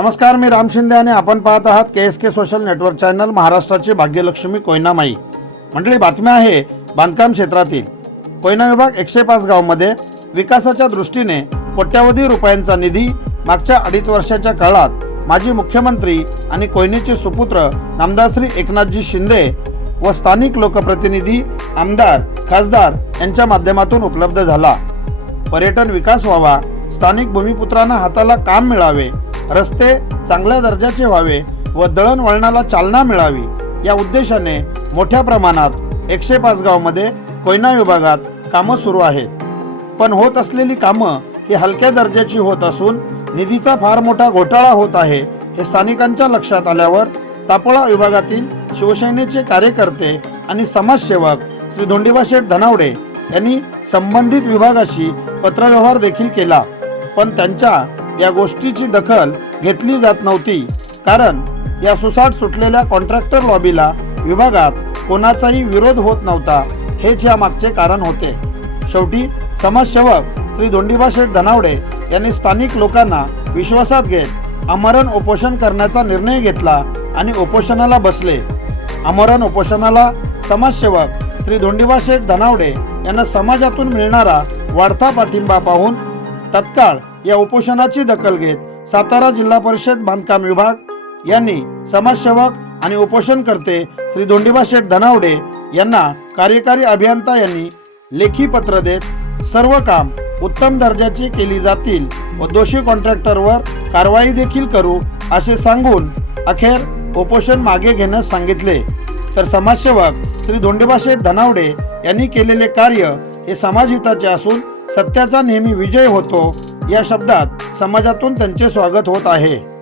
नमस्कार मी राम शिंदे आणि आपण पाहत आहात K S K social network channel महाराष्ट्राची भाग्यलक्ष्मी कोयनामाई. मंडळी बातम्या आहे बांधकाम क्षेत्रातील. कोयना विभाग एकशे पाच गावमध्ये विकासाच्या दृष्टीने कोट्यावधी रुपयांचा निधी मागच्या अडीच वर्षाच्या काळात माजी मुख्यमंत्री आणि कोयनेचे सुपुत्र नामदार श्री एकनाथजी शिंदे व स्थानिक लोकप्रतिनिधी आमदार खासदार यांच्या माध्यमातून उपलब्ध झाला. पर्यटन विकास व्हावा स्थानिक भूमिपुत्रांना हाताला काम मिळावे रस्ते चांगल्या दर्जाचे व्हावे व दळणवळणाला चालना मिळावी या उद्देशाने मोठ्या प्रमाणात एकशे पाच गावमध्ये कोयना विभागात कामं सुरू आहेत. पण होत असलेली कामं ही हलक्या दर्जाची होत असून निधीचा फार मोठा घोटाळा होत आहे हे स्थानिकांच्या लक्षात आल्यावर तापोळा विभागातील शिवसेनेचे कार्यकर्ते आणि समाजसेवक श्री धोंडीबा शेठ धनावडे यांनी संबंधित विभागाशी पत्रव्यवहार देखील केला. पण त्यांच्या या गोष्टीची दखल घेतली जात नव्हती. कारण या सुसाट सुटलेल्या कॉन्ट्रॅक्टर लॉबीला विभागात कोणाचाही विरोध होत नव्हता हेच या मागचे कारण होते. शेवटी समाजसेवक श्री धोंडीबा शेठ धनावडे यांनी स्थानिक लोकांना विश्वासात घेत आमरण उपोषण करण्याचा निर्णय घेतला आणि उपोषणाला बसले. आमरण उपोषणाला समाजसेवक श्री धोंडीबा शेठ धनावडे यांना समाजातून मिळणारा वाढता पाठिंबा पाहून तत्काळ या उपोषणाची दखल घेत सातारा जिल्हा परिषद बांधकाम विभाग यांनी समाजसेवक आणि उपोषणकर्ते श्री धोंडीबा शेठ धनावडे यांना कार्यकारी अभियंता यांनी लेखी पत्र देत सर्व काम उत्तम दर्जाची केली जातील व दोषी कॉन्ट्रॅक्टरवर कारवाई देखील करू असे सांगून अखेर उपोषण मागे घेण्यास सांगितले. तर समाजसेवक श्री धोंडीबा शेठ धनावडे यांनी केलेले कार्य हे समाजहिताचे असून सत्याचा नेहमी विजय होतो या शब्दात समाजातून त्यांचे स्वागत होत आहे.